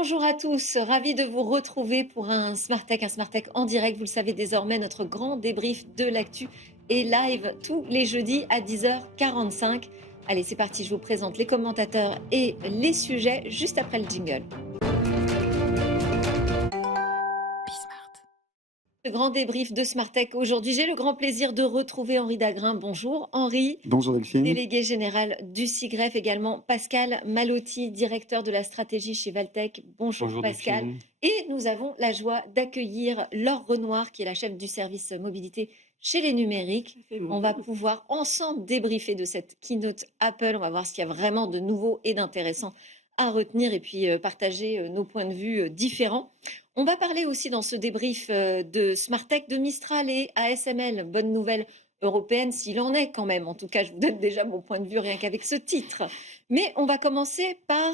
Bonjour à tous, ravi de vous retrouver pour un Smart Tech, en direct. Vous le savez désormais, notre grand débrief de l'actu est live tous les jeudis à 10h45. Allez, c'est parti, je vous présente les commentateurs et les sujets juste après le jingle. Le grand débrief de Smart Tech aujourd'hui, j'ai le grand plaisir de retrouver Henri Dagrin. Bonjour Henri. Bonjour Delphine. Délégué général du SIGREF, également Pascal Malotti, directeur de la stratégie chez Valtech. Bonjour, Bonjour Pascal. Delphine. Et nous avons la joie d'accueillir Laure Renoir, qui est la chef du service mobilité chez les numériques. On va pouvoir ensemble débriefer de cette keynote Apple. On va voir ce qu'il y a vraiment de nouveau et d'intéressant à retenir et puis partager nos points de vue différents. On va parler aussi dans ce débrief de Smartech, de Mistral et ASML. Bonne nouvelle européenne, s'il en est quand même. En tout cas, je vous donne déjà mon point de vue rien qu'avec ce titre. Mais on va commencer par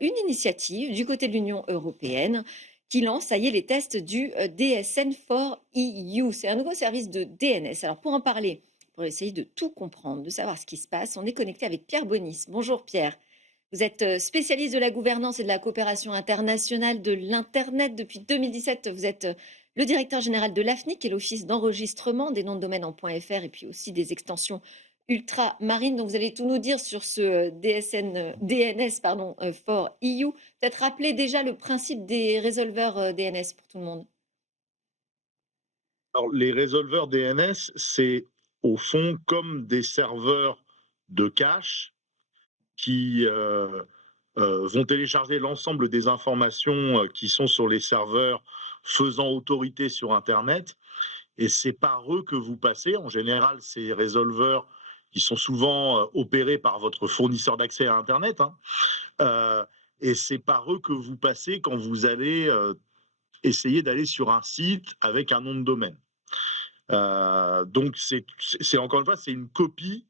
une initiative du côté de l'Union européenne qui lance, ça y est, les tests du DSN for EU. C'est un nouveau service de DNS. Alors pour en parler, pour essayer de tout comprendre, de savoir ce qui se passe, on est connecté avec Pierre Bonis. Bonjour Pierre. Vous êtes spécialiste de la gouvernance et de la coopération internationale de l'Internet. Depuis 2017, vous êtes le directeur général de l'AFNIC, qui est l'office d'enregistrement des noms de domaine en .fr et puis aussi des extensions ultramarines. Donc vous allez tout nous dire sur ce DNS for EU. Peut-être rappeler déjà le principe des résolveurs DNS pour tout le monde. Alors, les résolveurs DNS, c'est au fond comme des serveurs de cache qui vont télécharger l'ensemble des informations qui sont sur les serveurs faisant autorité sur Internet. Et c'est par eux que vous passez. En général, ces résolveurs, qui sont souvent opérés par votre fournisseur d'accès à Internet. Et c'est par eux que vous passez quand vous allez essayer d'aller sur un site avec un nom de domaine. Donc, c'est encore une fois, c'est une copie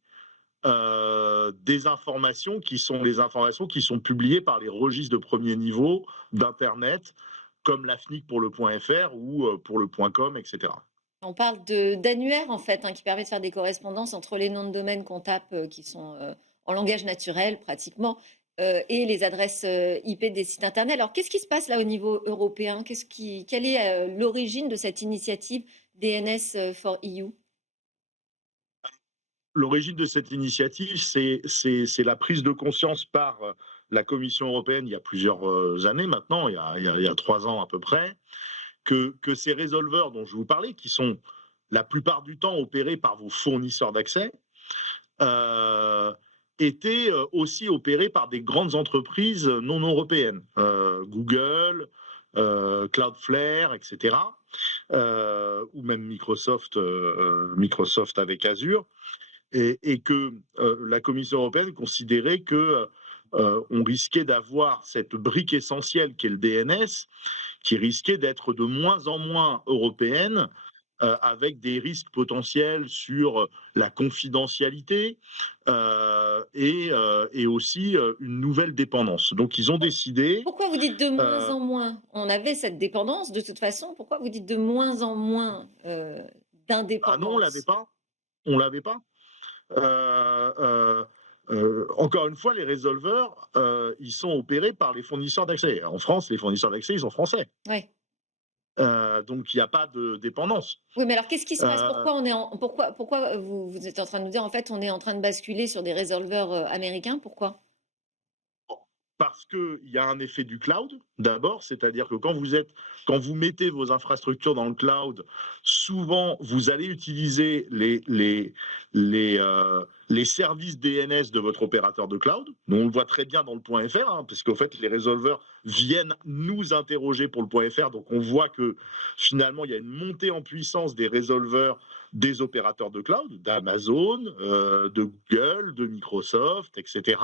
des informations qui sont les informations qui sont publiées par les registres de premier niveau d'Internet, comme l'AFNIC pour le .fr ou pour le .com, etc. On parle d'annuaire, en fait, qui permet de faire des correspondances entre les noms de domaine qu'on tape, qui sont en langage naturel, pratiquement, et les adresses IP des sites Internet. Alors, qu'est-ce qui se passe là au niveau européen? Quelle est l'origine de cette initiative DNS for EU? L'origine de cette initiative, c'est la prise de conscience par la Commission européenne il y a plusieurs années maintenant, il y a 3 ans à peu près, que ces résolveurs dont je vous parlais, qui sont la plupart du temps opérés par vos fournisseurs d'accès, étaient aussi opérés par des grandes entreprises non européennes, Google, Cloudflare, etc., ou même Microsoft avec Azure. Et que la Commission européenne considérait que on risquait d'avoir cette brique essentielle qu'est le DNS, qui risquait d'être de moins en moins européenne, avec des risques potentiels sur la confidentialité et aussi une nouvelle dépendance. Donc ils ont décidé... Pourquoi vous dites de moins en moins? On avait cette dépendance de toute façon. Pourquoi vous dites de moins en moins d'indépendance? Ah non, on l'avait pas. On l'avait pas. Encore une fois, les résolveurs, ils sont opérés par les fournisseurs d'accès. En France, les fournisseurs d'accès, ils sont français. Ouais. Donc, il n'y a pas de dépendance. Oui, mais alors qu'est-ce qui se passe? Pourquoi vous êtes en train de nous dire, en fait, on est en train de basculer sur des résolveurs américains? Pourquoi? Parce qu'il y a un effet du cloud, d'abord, c'est-à-dire que quand vous mettez vos infrastructures dans le cloud, souvent, vous allez utiliser les services DNS de votre opérateur de cloud. Donc, on le voit très bien dans le .fr, parce qu'en fait, les résolveurs viennent nous interroger pour le .fr. Donc, on voit que finalement, il y a une montée en puissance des résolveurs des opérateurs de cloud, d'Amazon, de Google, de Microsoft, etc.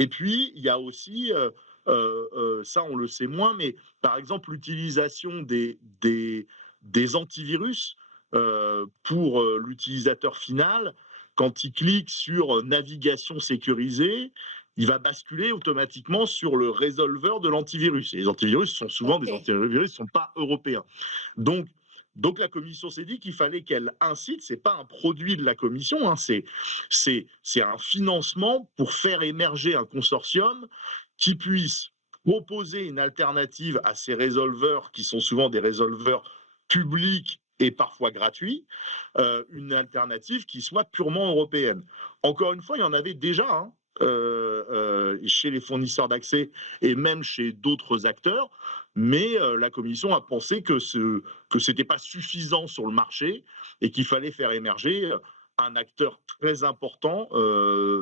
Et puis, il y a aussi, ça on le sait moins, mais par exemple l'utilisation des antivirus pour l'utilisateur final, quand il clique sur navigation sécurisée, il va basculer automatiquement sur le résolveur de l'antivirus. Et les antivirus sont souvent des antivirus qui ne sont pas européens. Donc la Commission s'est dit qu'il fallait qu'elle incite, c'est pas un produit de la Commission, c'est un financement pour faire émerger un consortium qui puisse proposer une alternative à ces résolveurs qui sont souvent des résolveurs publics et parfois gratuits, une alternative qui soit purement européenne. Encore une fois, il y en avait déjà hein, chez les fournisseurs d'accès et même chez d'autres acteurs, mais la Commission a pensé que ce n'était pas suffisant sur le marché et qu'il fallait faire émerger un acteur très important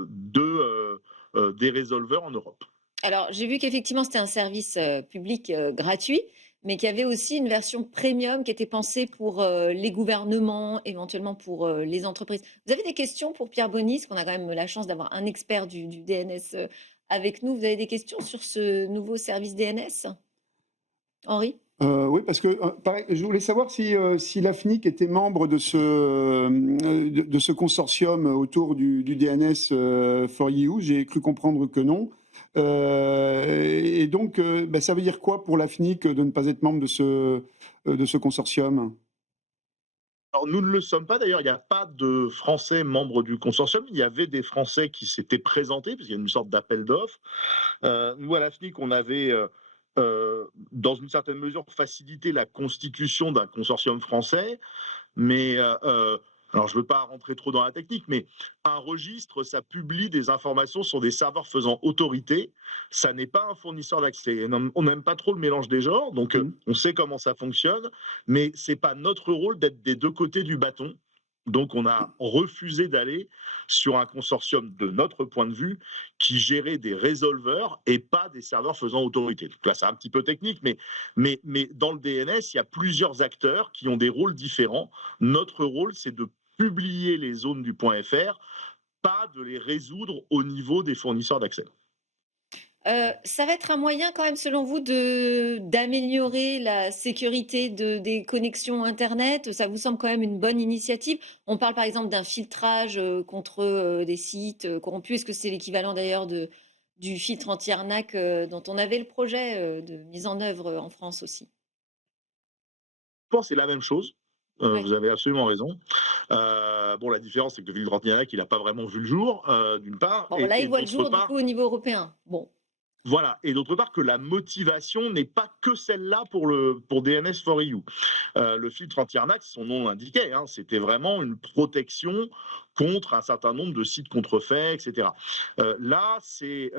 des résolveurs en Europe. Alors, j'ai vu qu'effectivement, c'était un service public gratuit, mais qu'il y avait aussi une version premium qui était pensée pour les gouvernements, éventuellement pour les entreprises. Vous avez des questions pour Pierre Bonis, qu'on a quand même la chance d'avoir un expert du DNS avec nous. Vous avez des questions sur ce nouveau service DNS, Henri? Oui, parce que pareil, je voulais savoir si l'AFNIC était membre de ce consortium autour du DNS for EU. J'ai cru comprendre que non. Et donc, ça veut dire quoi pour l'AFNIC de ne pas être membre de ce consortium? Alors, nous ne le sommes pas, d'ailleurs, il n'y a pas de Français membres du consortium. Il y avait des Français qui s'étaient présentés, parce qu'il y a une sorte d'appel d'offres. Nous, à l'AFNIC, on avait, dans une certaine mesure, facilité la constitution d'un consortium français, mais alors je ne veux pas rentrer trop dans la technique, mais un registre, ça publie des informations sur des serveurs faisant autorité. Ça n'est pas un fournisseur d'accès. On n'aime pas trop le mélange des genres, donc on sait comment ça fonctionne, mais ce n'est pas notre rôle d'être des deux côtés du bâton. Donc on a refusé d'aller sur un consortium de notre point de vue qui gérait des résolveurs et pas des serveurs faisant autorité. Donc là c'est un petit peu technique, mais dans le DNS, il y a plusieurs acteurs qui ont des rôles différents. Notre rôle, c'est de publier les zones du .fr, pas de les résoudre au niveau des fournisseurs d'accès. Ça va être un moyen quand même, selon vous, d'améliorer la sécurité des connexions Internet? Ça vous semble quand même une bonne initiative? On parle par exemple d'un filtrage contre des sites corrompus. Est-ce que c'est l'équivalent d'ailleurs du filtre anti-arnaque dont on avait le projet de mise en œuvre en France aussi? Je pense que c'est la même chose. Ouais. Vous avez absolument raison. Bon, la différence, c'est que le filtre anti-arnaque, il n'a pas vraiment vu le jour, d'une part, Bon, là, il et voit le d'autre jour du part, coup au niveau européen. Bon, voilà, et d'autre part que la motivation n'est pas que celle-là pour DNS for EU. Le filtre anti-arnaque, son nom l'indiquait, hein, c'était vraiment une protection contre un certain nombre de sites contrefaits, etc. Là, c'est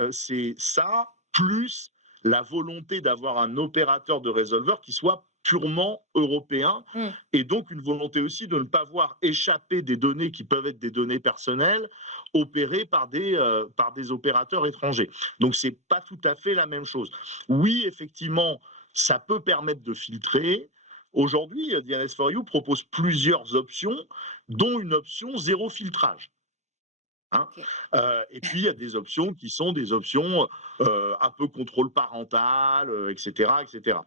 ça, plus la volonté d'avoir un opérateur de résolveur qui soit purement européen, hmm. et donc une volonté aussi de ne pas voir échapper des données qui peuvent être des données personnelles opérées par des opérateurs étrangers. Donc c'est pas tout à fait la même chose. Oui, effectivement, ça peut permettre de filtrer. Aujourd'hui, DNS4U propose plusieurs options, dont une option zéro filtrage. Hein. Ok. Et puis il y a des options qui sont des options un peu contrôle parental, etc., etc.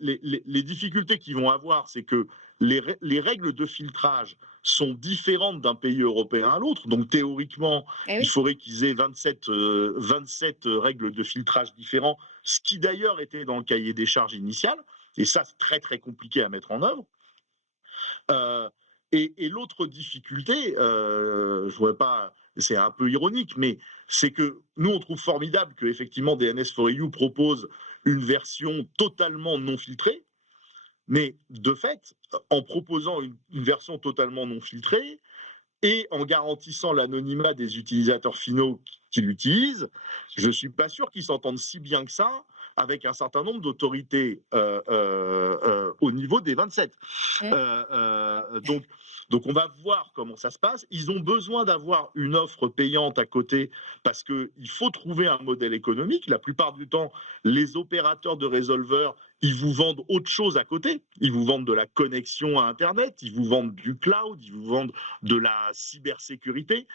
Les difficultés qu'ils vont avoir, c'est que les règles de filtrage sont différentes d'un pays européen à l'autre. Donc théoriquement, Eh il oui. faudrait qu'ils aient 27 règles de filtrage différentes, ce qui d'ailleurs était dans le cahier des charges initial. Et ça, c'est très très compliqué à mettre en œuvre. Et l'autre difficulté, je voudrais pas, c'est un peu ironique, mais c'est que nous, on trouve formidable que effectivement DNS4EU propose une version totalement non filtrée, mais de fait, en proposant une version totalement non filtrée et en garantissant l'anonymat des utilisateurs finaux qui l'utilisent, je ne suis pas sûr qu'ils s'entendent si bien que ça avec un certain nombre d'autorités au niveau des 27. Mm. Donc on va voir comment ça se passe. Ils ont besoin d'avoir une offre payante à côté parce qu'il faut trouver un modèle économique. La plupart du temps, les opérateurs de résolveurs, ils vous vendent autre chose à côté. Ils vous vendent de la connexion à Internet, ils vous vendent du cloud, ils vous vendent de la cybersécurité.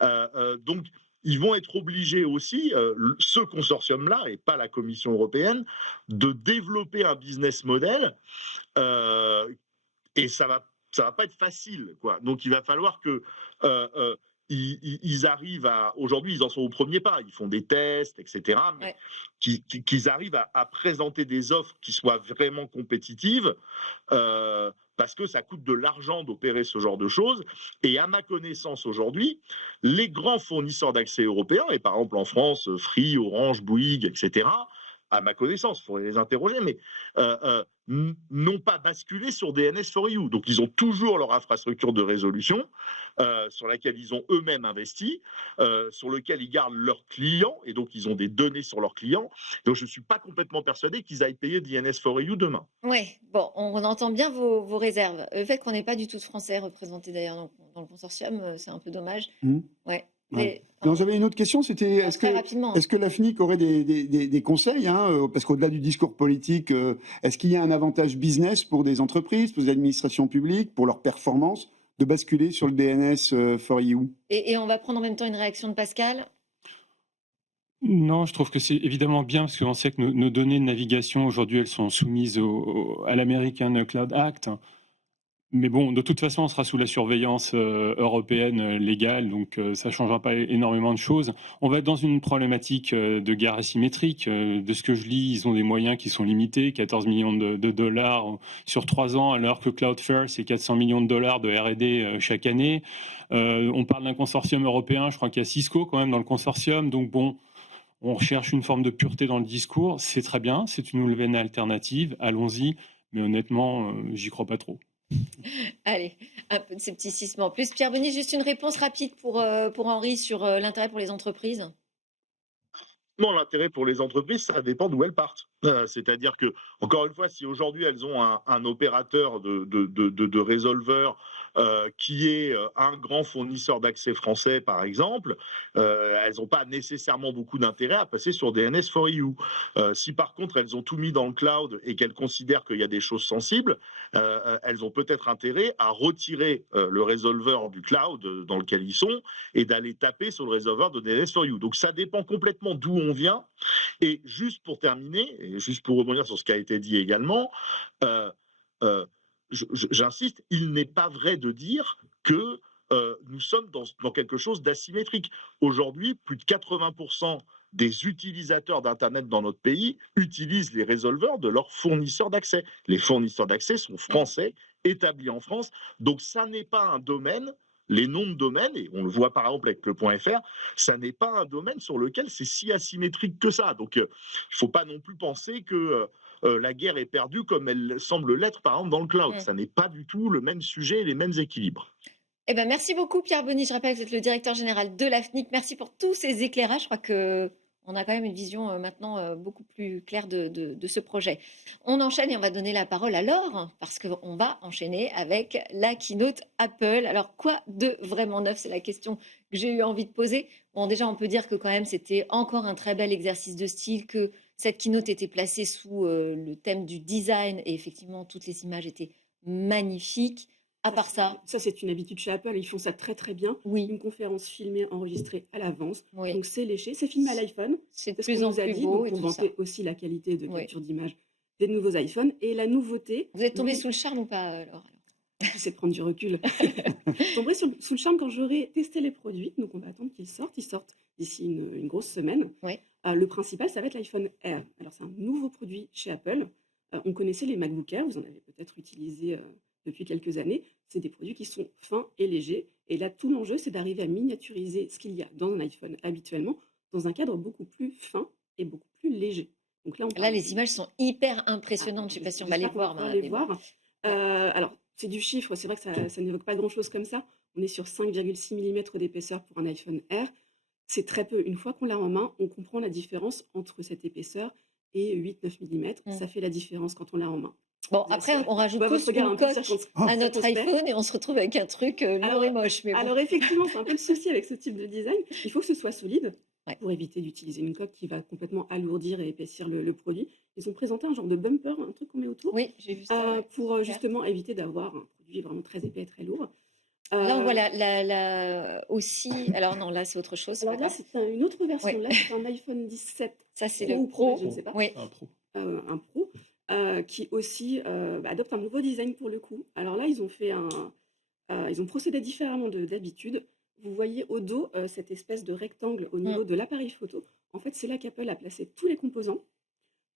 Donc, ils vont être obligés aussi, ce consortium-là, et pas la Commission européenne, de développer un business model, et ça va pas être facile, quoi. Donc, il va falloir que ils arrivent à. Aujourd'hui, ils en sont au premier pas. Ils font des tests, etc. Mais Ouais. qu'ils arrivent à présenter des offres qui soient vraiment compétitives, parce que ça coûte de l'argent d'opérer ce genre de choses. Et à ma connaissance aujourd'hui, les grands fournisseurs d'accès européens, et par exemple en France, Free, Orange, Bouygues, etc., à ma connaissance, il faudrait les interroger, mais n'ont pas basculé sur DNS4U. Donc, ils ont toujours leur infrastructure de résolution sur laquelle ils ont eux-mêmes investi, sur lequel ils gardent leurs clients, et donc ils ont des données sur leurs clients. Donc, je ne suis pas complètement persuadé qu'ils aillent payer DNS4U demain. Oui, bon, on entend bien vos réserves. Le fait qu'on n'ait pas du tout de Français représentés d'ailleurs dans le consortium, c'est un peu dommage. Mmh. Ouais. Ouais. Non, j'avais une autre question, c'était Très rapidement. est-ce que la FNIC aurait des conseils, hein, parce qu'au-delà du discours politique, est-ce qu'il y a un avantage business pour des entreprises, pour des administrations publiques, pour leur performance, de basculer sur le DNS for EU? Et on va prendre en même temps une réaction de Pascal. Non, je trouve que c'est évidemment bien parce qu'on sait que nos données de navigation aujourd'hui, elles sont soumises à l'American Cloud Act. Mais bon, de toute façon, on sera sous la surveillance européenne légale, donc ça ne changera pas énormément de choses. On va être dans une problématique de guerre asymétrique. De ce que je lis, ils ont des moyens qui sont limités, 14 millions de dollars sur 3 ans, alors que Cloudflare, c'est 400 millions de dollars de R&D chaque année. On parle d'un consortium européen, je crois qu'il y a Cisco quand même dans le consortium, donc bon, on recherche une forme de pureté dans le discours, c'est très bien, c'est une nouvelle alternative, allons-y, mais honnêtement, j'y crois pas trop. Allez, un peu de scepticisme en plus. Pierre Bonny, juste une réponse rapide pour Henri sur l'intérêt pour les entreprises. Non, l'intérêt pour les entreprises, ça dépend d'où elles partent. C'est-à-dire que, encore une fois, si aujourd'hui elles ont un opérateur de résolveur qui est un grand fournisseur d'accès français, par exemple, elles n'ont pas nécessairement beaucoup d'intérêt à passer sur DNS4EU. Si par contre elles ont tout mis dans le cloud et qu'elles considèrent qu'il y a des choses sensibles, elles ont peut-être intérêt à retirer le résolveur du cloud dans lequel ils sont et d'aller taper sur le résolveur de DNS4EU. Donc ça dépend complètement d'où on vient. Et juste pour terminer, et juste pour rebondir sur ce qui a été dit également, j'insiste, il n'est pas vrai de dire que nous sommes dans quelque chose d'asymétrique. Aujourd'hui, plus de 80% des utilisateurs d'Internet dans notre pays utilisent les résolveurs de leurs fournisseurs d'accès. Les fournisseurs d'accès sont français, établis en France. Donc ça n'est pas un domaine, les noms de domaines, et on le voit par exemple avec le .fr, ça n'est pas un domaine sur lequel c'est si asymétrique que ça. Donc il ne faut pas non plus penser que la guerre est perdue comme elle semble l'être par exemple dans le cloud. Ça n'est pas du tout le même sujet et les mêmes équilibres. Eh ben, merci beaucoup Pierre Bonny. Je rappelle que vous êtes le directeur général de la FNIC. Merci pour tous ces éclairages. Je crois qu'on a quand même une vision maintenant beaucoup plus claire de ce projet. On enchaîne et on va donner la parole à Laure, parce qu'on va enchaîner avec la keynote Apple. Alors, quoi de vraiment neuf? C'est la question que j'ai eu envie de poser. Bon, déjà, on peut dire que quand même, c'était encore un très bel exercice de style, que cette keynote était placée sous le thème du design, et effectivement, toutes les images étaient magnifiques. À part ça, c'est une habitude chez Apple, ils font ça très très bien. oui, Une conférence filmée, enregistrée à l'avance. oui, Donc c'est léché, c'est filmé à l'iPhone. c'est de C'est ce plus qu'on en nous a plus dit, beau donc et pour tout ça. vanter aussi la qualité de Oui. capture d'image des nouveaux iPhones. Et la nouveauté, Vous êtes tombé oui, sous le charme ou pas, Laure? j'essaie de prendre du recul. Je tomberai sous le charme quand j'aurai testé les produits. Donc on va attendre qu'ils sortent. Ils sortent d'ici une grosse semaine. Oui. Le principal, ça va être l'iPhone Air. Alors c'est un nouveau produit chez Apple. On connaissait les MacBook Air, vous en avez peut-être utilisé depuis quelques années. C'est des produits qui sont fins et légers. Et là, tout l'enjeu, c'est d'arriver à miniaturiser ce qu'il y a dans un iPhone habituellement, dans un cadre beaucoup plus fin et beaucoup plus léger. Donc là, Là, les images sont hyper impressionnantes. Je ne sais pas si on va les voir. les voir. Alors, c'est du chiffre, c'est vrai que ça n'évoque pas grand-chose comme ça. On est sur 5,6 mm d'épaisseur pour un iPhone Air. C'est très peu. Une fois qu'on l'a en main, on comprend la différence entre cette épaisseur et 8-9 mm. Ça fait la différence quand on l'a en main. Bon, après, on rajoute tous une coque à notre iPhone et on se retrouve avec un truc lourd et moche. Mais bon. Alors effectivement, c'est un peu le souci avec ce type de design. Il faut que ce soit solide pour éviter d'utiliser une coque qui va complètement alourdir et épaissir le produit. Ils ont présenté un genre de bumper, un truc qu'on met autour, Oui, j'ai vu ça. pour justement éviter d'avoir un produit vraiment très épais et très lourd. Là, on voit aussi. Alors non, là, c'est autre chose. Alors là, c'est une autre version. Oui. Là, c'est un iPhone 17 Ça, c'est Pro le ou Pro. je ne sais pas. Oui. Un pro. Un Pro, qui aussi adopte un nouveau design pour le coup. Alors là, ils ont procédé différemment d'habitude. Vous voyez au dos cette espèce de rectangle au niveau de l'appareil photo. En fait, c'est là qu'Apple a placé tous les composants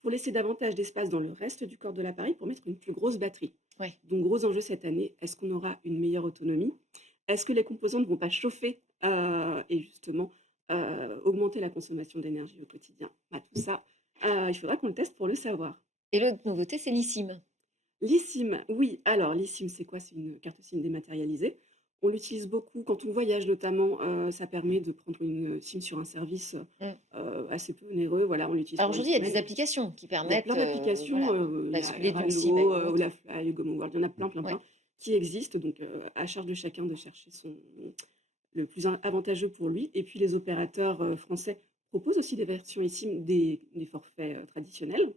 pour laisser davantage d'espace dans le reste du corps de l'appareil pour mettre une plus grosse batterie. Ouais. Donc, gros enjeu cette année, est-ce qu'on aura une meilleure autonomie? Est-ce que les composants ne vont pas chauffer et justement augmenter la consommation d'énergie au quotidien? Tout ça, Il faudra qu'on le teste pour le savoir. Et l'autre nouveauté, c'est l'eSIM. L'eSIM, oui. Alors, l'eSIM, c'est quoi? C'est une carte SIM dématérialisée. On l'utilise beaucoup quand on voyage notamment, ça permet de prendre une SIM sur un service, Mmh. assez peu onéreux. Voilà, on l'utilise Alors pour les aujourd'hui, il y a des semaines. applications qui Il y a permettent, plein d'applications, voilà, il y a basculer d'une SIM à Airalo, une autre. Olafly, Hugo Mobile, il y en a plein, plein, Ouais. plein qui existent. Donc, à charge de chacun de chercher le plus avantageux pour lui. Et puis les opérateurs, français proposent aussi des versions eSIM des forfaits, traditionnels.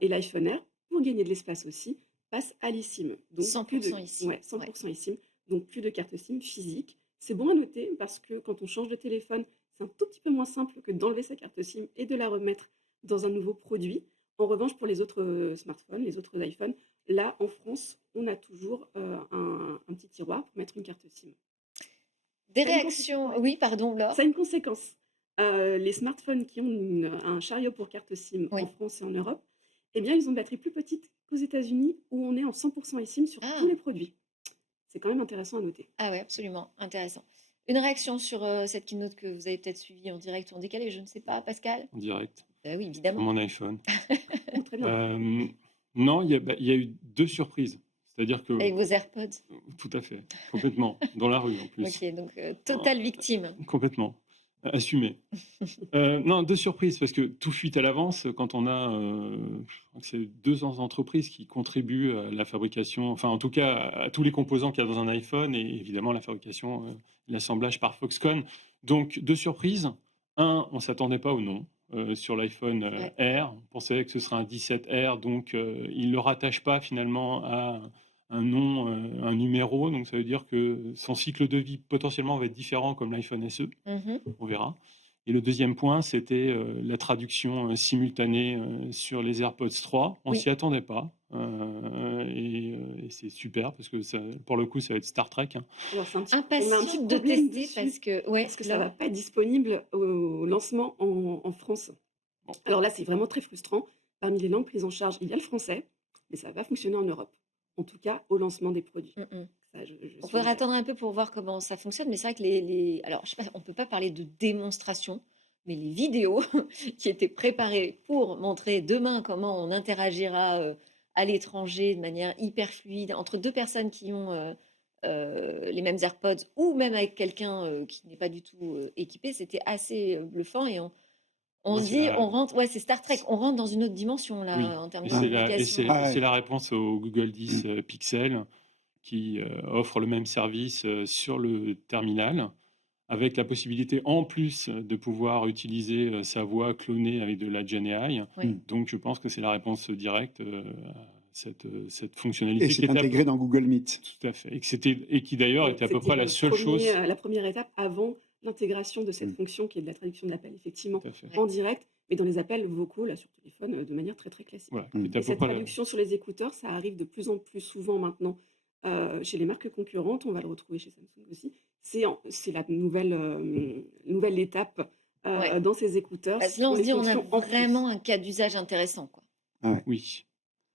Et l'iPhone Air, pour gagner de l'espace aussi, passe à l'eSIM. Donc plus de 100% eSIM. ouais, Ouais. 100 eSIM, donc plus de carte SIM physique. C'est bon à noter parce que quand on change de téléphone, c'est un tout petit peu moins simple que d'enlever sa carte SIM et de la remettre dans un nouveau produit. En revanche, pour les autres, smartphones, les autres iPhones, là, en France, on a toujours, un petit tiroir pour mettre une carte SIM. Des Ça a une réactions? ouais. Oui, pardon, Ça Laure? a une conséquence. Les smartphones qui ont un chariot pour carte SIM Oui. en France et en Europe, eh bien, ils ont une batterie plus petite qu'aux États-Unis où on est en 100% eSIM sur tous Ah! les produits. C'est quand même intéressant à noter. Ah ouais, absolument, intéressant. Une réaction sur, cette keynote que vous avez peut-être suivie en direct ou en décalé, je ne sais pas, Pascal? En direct, Bah oui, sur évidemment. mon iPhone. Oh, très bien. Non, il y a eu 2 surprises. C'est-à-dire que Avec vos AirPods? tout à fait, complètement, dans la rue en plus. OK, donc totale victime. Complètement, assumé. Non, 2 surprises parce que tout fuite à l'avance quand on a, je crois que c'est 2 entreprises qui contribuent à la fabrication, enfin en tout cas à tous les composants qu'il y a dans un iPhone et évidemment la fabrication, l'assemblage par Foxconn. Donc 2 surprises. Un, on s'attendait pas au nom, sur l'iPhone, Ouais. Air. On pensait que ce serait un 17 Air, donc ils le rattachent pas finalement à un nom, un numéro, donc ça veut dire que son cycle de vie potentiellement va être différent comme l'iPhone SE, Mmh. on verra. Et le deuxième point, c'était la traduction simultanée sur les AirPods 3. On Oui. s'y attendait pas. Et c'est super parce que ça, pour le coup, ça va être Star Trek, hein. Alors, c'est un petit on a un Impatiente petit de problème tester dessus parce que ouais, parce que ça Laure? va pas être disponible au lancement en France. Bon, Alors là, c'est vraiment très frustrant. Parmi les langues prises en charge, il y a le français, mais ça va pas fonctionner en Europe. En tout cas, au lancement des produits. Mmh mh. Ça, je On suis faudra inquiète. attendre un peu pour voir comment ça fonctionne, mais c'est vrai que les alors je sais pas, on peut pas parler de démonstration, mais les vidéos qui étaient préparées pour montrer demain comment on interagira, à l'étranger de manière hyper fluide entre 2 personnes qui ont, les mêmes AirPods ou même avec quelqu'un, qui n'est pas du tout, équipé, c'était assez, bluffant et on moi, se c'est dit: la, «On rentre» ouais, c'est Star Trek, on rentre dans une autre dimension oui, là, en termes et de Ah. communication. Ah ouais. c'est la réponse au Google 10 Pixel qui offre le même service sur le terminal, avec la possibilité en plus de pouvoir utiliser sa voix clonée avec de la Gen AI. Ouais. Donc je pense que c'est la réponse directe à cette Et fonctionnalité qui c'est était intégré dans Google Meet. tout à fait, et qui d'ailleurs Oui, était à peu c'était près la seule chose. la première étape avant l'intégration de cette Mmh. fonction qui est de la traduction d'appels, effectivement, Tout à fait. Ouais. en direct, mais dans les appels vocaux, là, sur téléphone, de manière très, très classique. Voilà, Mmh. qui était à Et peu cette près traduction sur les écouteurs, ça arrive de plus en plus souvent maintenant, chez les marques concurrentes. On va le retrouver chez Samsung aussi. C'est la nouvelle étape, Ouais. dans ces écouteurs. Bah, Ce là, on sont se les dit: «On a fonctions en plus. vraiment un cas d'usage intéressant, quoi». oui.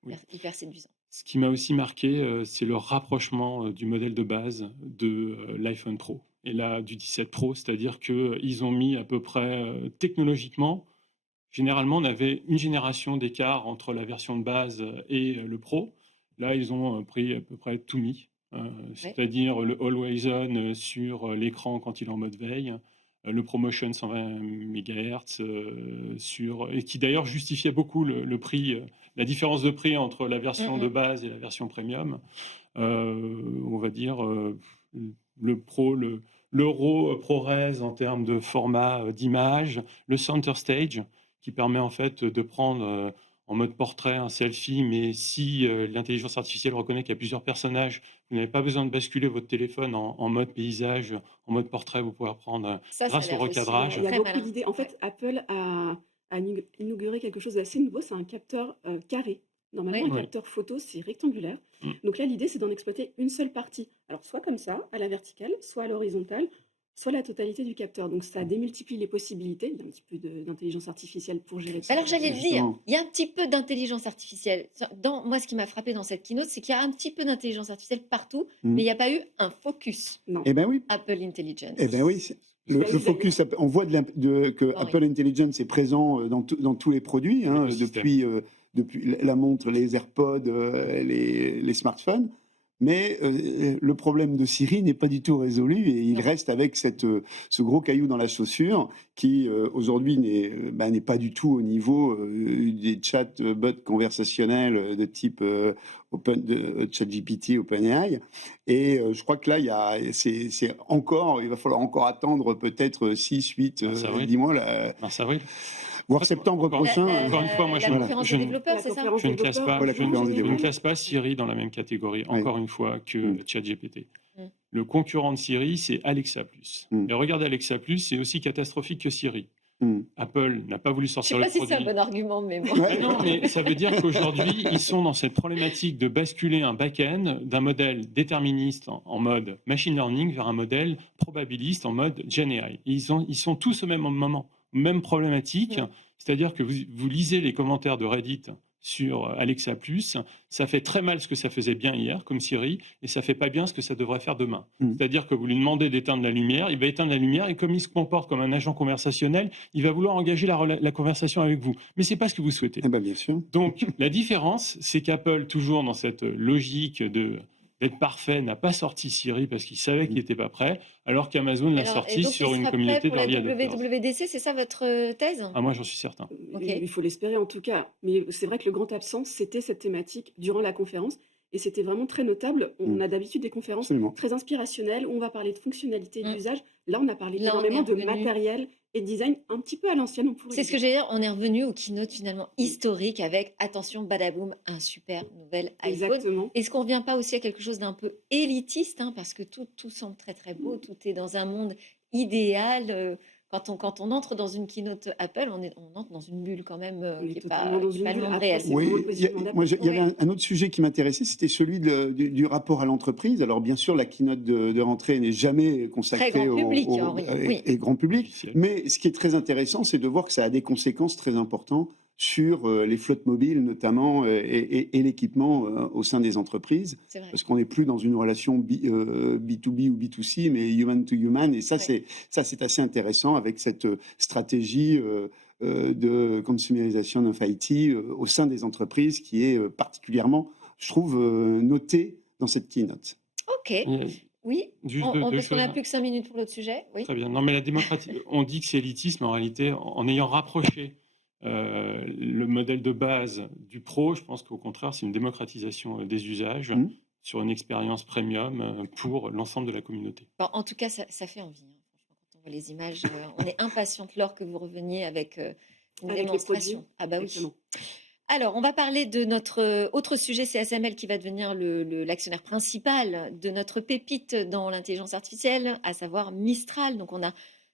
Oui. Hyper séduisant. Ce qui m'a aussi marqué, c'est le rapprochement du modèle de base de l'iPhone Pro et là du 17 Pro, c'est-à-dire qu'ils ont mis à peu près technologiquement, généralement, on avait une génération d'écart entre la version de base et le Pro. Là, ils ont pris à peu près tout mis, Ouais. c'est-à-dire le Always On sur l'écran quand il est en mode veille, le ProMotion 120 MHz, et qui d'ailleurs justifiait beaucoup le prix, la différence de prix entre la version Mmh de mh. base et la version premium. On va dire le Pro, l'Euro ProRes en termes de format d'image, le Center Stage qui permet en fait de prendre en mode portrait un selfie, mais si l'intelligence artificielle reconnaît qu'il y a plusieurs personnages, vous n'avez pas besoin de basculer votre téléphone en mode paysage, en mode portrait, vous pouvez reprendre Ça a grâce au l'air aussi, recadrage. Il y a très beaucoup malin. d'idées. En Ouais. fait, Apple a inauguré quelque chose d'assez nouveau, c'est un capteur, carré. Normalement, Oui. un Oui. capteur photo, c'est rectangulaire. Mm. Donc là, l'idée, c'est d'en exploiter une seule partie. Alors, soit comme ça, à la verticale, soit à l'horizontale, soit la totalité du capteur. Donc ça démultiplie les possibilités. Il y a un petit peu d'intelligence artificielle pour gérer tout Alors ça. j'allais le dire, Justement. il y a un petit peu d'intelligence artificielle. Moi, ce qui m'a frappé dans cette keynote, c'est qu'il y a un petit peu d'intelligence artificielle partout, mais Mmh. il n'y a pas eu un focus Non. Eh ben oui. Apple Intelligence. Eh ben oui. Le Bah oui, focus, on voit que Ah oui. Apple Intelligence est présent dans tous les produits, hein, L'écosystème. depuis la montre, les AirPods, les smartphones. Mais le problème de Siri n'est pas du tout résolu et il Non. reste avec ce gros caillou dans la chaussure qui aujourd'hui n'est pas du tout au niveau des chatbots conversationnels de type ChatGPT, OpenAI. Et je crois que là, il va falloir encore attendre peut-être 6, 8, Mars, avril. 10 mois, Mars, avril. voire septembre Encore- prochain. Encore une fois, moi, la je- conférence je des ne- développeurs, La c'est ça? conférence Je ne classe développeur, pas, la je ne- conférence des je ne développeurs. classe pas Siri dans la même catégorie, Ouais. encore une fois, que Mm. ChatGPT. Mm. Le concurrent de Siri, c'est Alexa+. Mm. Et regardez, Alexa+, c'est aussi catastrophique que Siri. Mm. Apple n'a pas voulu Je sais sortir pas le si c'est un produit. bon argument, mais bon. Ouais. Ah non, mais ça veut dire qu'aujourd'hui, ils sont dans cette problématique de basculer un back-end d'un modèle déterministe en mode machine learning vers un modèle probabiliste en mode Gen AI. Et ils sont tous au même moment, même problématique, Mm. c'est-à-dire que vous lisez les commentaires de Reddit sur Alexa+, ça fait très mal ce que ça faisait bien hier, comme Siri, et ça fait pas bien ce que ça devrait faire demain. Mm. C'est-à-dire que vous lui demandez d'éteindre la lumière, il va éteindre la lumière, et comme il se comporte comme un agent conversationnel, il va vouloir engager la conversation avec vous. Mais c'est pas ce que vous souhaitez. Eh ben, bien sûr. Donc, la différence, c'est qu'Apple, toujours dans cette logique d'être parfait, n'a pas sorti Siri parce qu'il savait qu'il n'était pas prêt, alors qu'Amazon l'a Alors, et sorti donc, sur il une sera prêt communauté pour la d'early adopters. WWDC, c'est ça votre thèse? Ah, moi, j'en suis certain. Ok. Il faut l'espérer en tout cas. Mais c'est vrai que le grand absent, c'était cette thématique durant la conférence. Et c'était vraiment très notable. On Mm. a d'habitude des conférences Absolument. très inspirationnelles où on va parler de fonctionnalité et Mm. d'usage. Là, on a parlé Là, on est énormément de revenu. matériel et de design un petit peu à l'ancienne. On pourrait C'est ce que dire. j'ai dit, on est revenu au keynote finalement historique avec, attention, badaboum, un super nouvel iPhone. Exactement. Est-ce qu'on ne vient pas aussi à quelque chose d'un peu élitiste, hein, parce que tout semble très très beau, tout est dans un monde idéal. Quand on entre dans une keynote Apple, on entre dans une bulle quand même On est qui n'est pas, totalement dans qui est une pas le bulle. monde Après, réel. c'est Oui, vraiment le positionnement d'Apple. moi, il y avait Ouais. un autre sujet qui m'intéressait, c'était celui du rapport à l'entreprise. Alors, bien sûr, la keynote de rentrée n'est jamais consacrée Très grand public, Henri, oui. et grand public. Logiciel. Mais ce qui est très intéressant, c'est de voir que ça a des conséquences très importantes sur les flottes mobiles, notamment, et l'équipement au sein des entreprises. C'est vrai. Parce qu'on n'est plus dans une relation B2B ou B2C, mais human to human. Et ça, Ouais. c'est assez intéressant avec cette stratégie de consumérisation of IT au sein des entreprises qui est particulièrement, je trouve, notée dans cette keynote. Ok, oui. Juste Parce qu'on n'a choses. plus que 5 minutes pour l'autre sujet. Oui. Très bien. Non, mais la démocratie, on dit que c'est élitisme, mais en réalité, en ayant rapproché le modèle de base du pro, je pense qu'au contraire, c'est une démocratisation des usages Mmh. sur une expérience premium pour l'ensemble de la communauté. Bon, en tout cas, ça fait envie, hein. Franchement, quand on voit les images, on est impatiente, Laure, que vous reveniez avec une Avec les démonstration. produits. Ah bah oui. Exactement. Alors, on va parler de notre autre sujet, c'est ASML qui va devenir l'actionnaire principal de notre pépite dans l'intelligence artificielle, à savoir Mistral. Donc, on a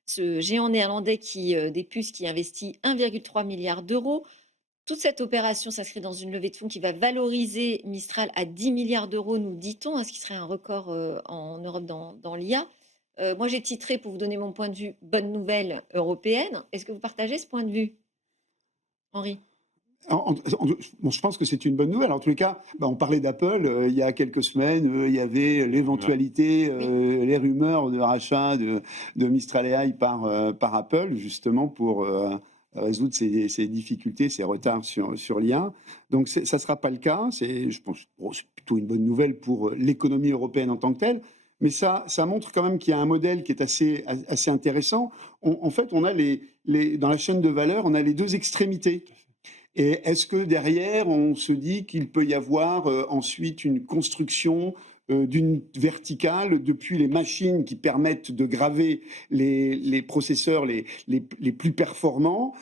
ce géant néerlandais des puces qui investit 1,3 milliard d'euros. Toute cette opération s'inscrit dans une levée de fonds qui va valoriser Mistral à 10 milliards d'euros, nous dit-on, ce qui serait un record en Europe dans l'IA. Moi, j'ai titré, pour vous donner mon point de vue, bonne nouvelle européenne. Est-ce que vous partagez ce point de vue, Henri? Bon, je pense que c'est une bonne nouvelle. En tous les cas, on parlait d'Apple il y a quelques semaines. Il y avait l'éventualité, les rumeurs de rachat de Mistral AI par Apple, justement pour résoudre ces difficultés, ces retards sur l'IA. Donc, ça ne sera pas le cas. Je pense c'est plutôt une bonne nouvelle pour l'économie européenne en tant que telle. Mais ça montre quand même qu'il y a un modèle qui est assez intéressant. En fait, on a dans la chaîne de valeur, on a les deux extrémités. Et est-ce que derrière, on se dit qu'il peut y avoir ensuite une construction d'une verticale depuis les machines qui permettent de graver les processeurs les plus performants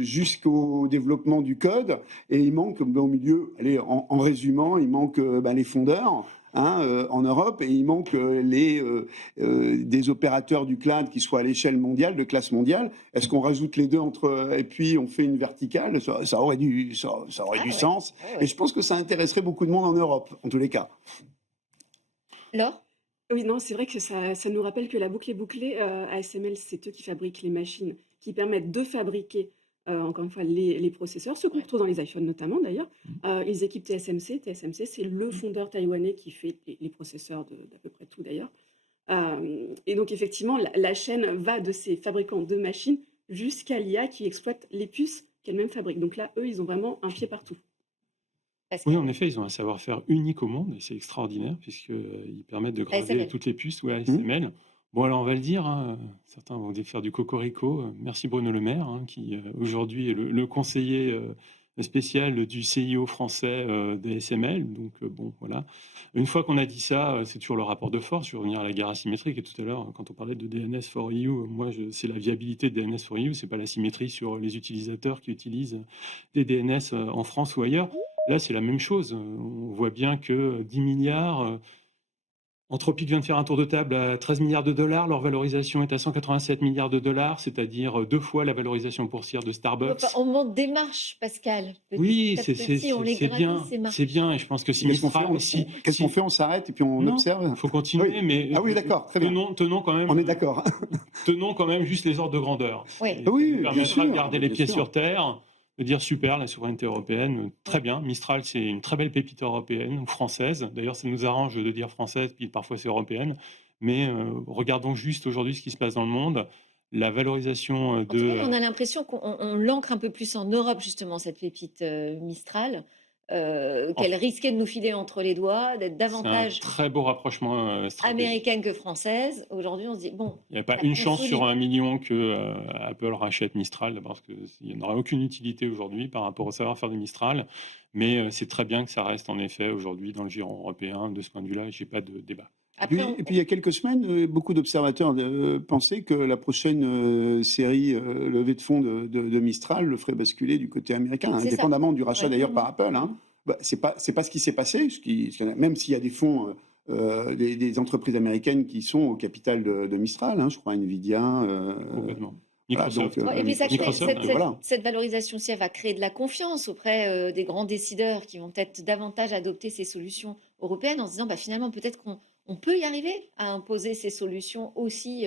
jusqu'au développement du code. Et il manque au milieu, allez, en résumant, il manque les fondeurs. En Europe, et il manque des opérateurs du cloud qui soient à l'échelle mondiale, de classe mondiale. Est-ce qu'on rajoute les deux et puis on fait une verticale? Ça aurait du sens. Ah ouais. Et je pense que ça intéresserait beaucoup de monde en Europe, en tous les cas. Laure? Oui, non, c'est vrai que ça nous rappelle que la boucle est bouclée. ASML, c'est eux qui fabriquent les machines qui permettent de fabriquer, encore une fois, les processeurs, ceux qu'on Ouais. retrouve dans les iPhones notamment d'ailleurs. Ils équipent TSMC. TSMC, c'est le fondeur taïwanais qui fait les processeurs d'à peu près tout d'ailleurs. Et donc effectivement, la chaîne va de ces fabricants de machines jusqu'à l'IA qui exploite les puces qu'elle-même fabrique. Donc là, eux, ils ont vraiment un pied partout. Oui, en effet, ils ont un savoir-faire unique au monde et c'est extraordinaire puisqu'ils permettent de graver ASML. toutes les puces, ouais, ASML. Bon, alors on va le dire, hein, certains vont faire du cocorico. Merci Bruno Le Maire, hein, qui aujourd'hui est le conseiller spécial du CIO français des ASML. Donc bon, voilà. Une fois qu'on a dit ça, c'est toujours le rapport de force. Je vais revenir à la guerre asymétrique. Et tout à l'heure, quand on parlait de DNS for EU, moi, c'est la viabilité de DNS for EU, c'est pas l'asymétrie sur les utilisateurs qui utilisent des DNS en France ou ailleurs. Là, c'est la même chose. On voit bien que 10 milliards. Anthropic vient de faire un tour de table à 13 milliards de dollars. Leur valorisation est à 187 milliards de dollars, c'est-à-dire 2 fois la valorisation boursière de Starbucks. On monte des marches, Pascal. Oui, Petit à petit, on les c'est gravit, bien. ces marches. C'est bien. Et je pense que si Qu'est-ce qu'on fait? Mistral aussi. Qu'est-ce qu'on fait? On s'arrête et puis on Non, observe? il faut continuer, Oui. mais Ah oui, d'accord, très bien. tenons quand même. On est d'accord. Tenons quand même juste les ordres de grandeur. Oui. Et Ah oui, ça nous bien permettra sûr, de garder les bien pieds sûr. sur terre, de dire super, la souveraineté européenne, très bien. Mistral, c'est une très belle pépite européenne ou française. D'ailleurs, ça nous arrange de dire française, puis parfois c'est européenne. Mais regardons juste aujourd'hui ce qui se passe dans le monde. La valorisation En tout cas, on de. a l'impression qu'on l'ancre un peu plus en Europe, justement, cette pépite Mistral, qu'elle risquait de nous filer entre les doigts, d'être C'est un davantage très beau rapprochement stratégique. américaine que française. Aujourd'hui, on se dit, bon, Il n'y a pas ça une chance consolide. sur 1 million que Apple rachète Mistral, parce qu'il n'y en aura aucune utilité aujourd'hui par rapport au savoir-faire de Mistral. Mais c'est très bien que ça reste en effet aujourd'hui dans le giron européen. De ce point de vue-là, je n'ai pas de débat. Après, Et puis il y a quelques semaines, beaucoup d'observateurs pensaient que la prochaine série levée de fonds de Mistral le ferait basculer du côté américain, C'est ça. indépendamment du rachat Ouais. d'ailleurs par Apple. Hein. Bah, c'est pas ce qui s'est passé, même s'il y a des fonds, des entreprises américaines qui sont au capital de Mistral, hein, je crois Nvidia. Complètement. Voilà, Microsoft. donc, Ouais, et puis ça crée, Microsoft, voilà. cette valorisation, si elle va créer de la confiance auprès des grands décideurs qui vont peut-être davantage adopter ces solutions européennes en se disant, bah, finalement, peut-être qu'on peut y arriver à imposer ces solutions aussi,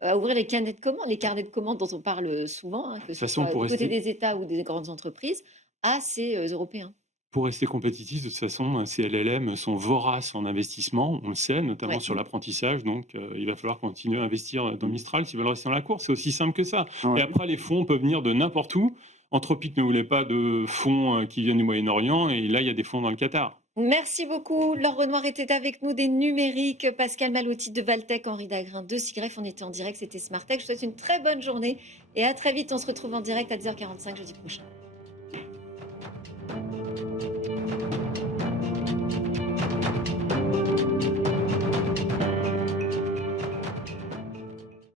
à ouvrir les carnets de commandes dont on parle souvent, hein, que ce façon, soit pour du côté rester- des États ou des grandes entreprises, à ces Européens. Pour rester compétitif, de toute façon, ces LLM sont voraces en investissement, on le sait, notamment Ouais. sur l'apprentissage. Donc, il va falloir continuer à investir dans Mistral s'ils veulent rester dans la course. C'est aussi simple que ça. Ouais. Et après, les fonds peuvent venir de n'importe où. Anthropic ne voulait pas de fonds qui viennent du Moyen-Orient, et là, il y a des fonds dans le Qatar. Merci beaucoup. Laure Renoir était avec nous des numériques, Pascal Malotti de Valtech, Henri Dagrin de Sigref. On était en direct, c'était Smartech. Je vous souhaite une très bonne journée et à très vite. On se retrouve en direct à 10h45 jeudi prochain.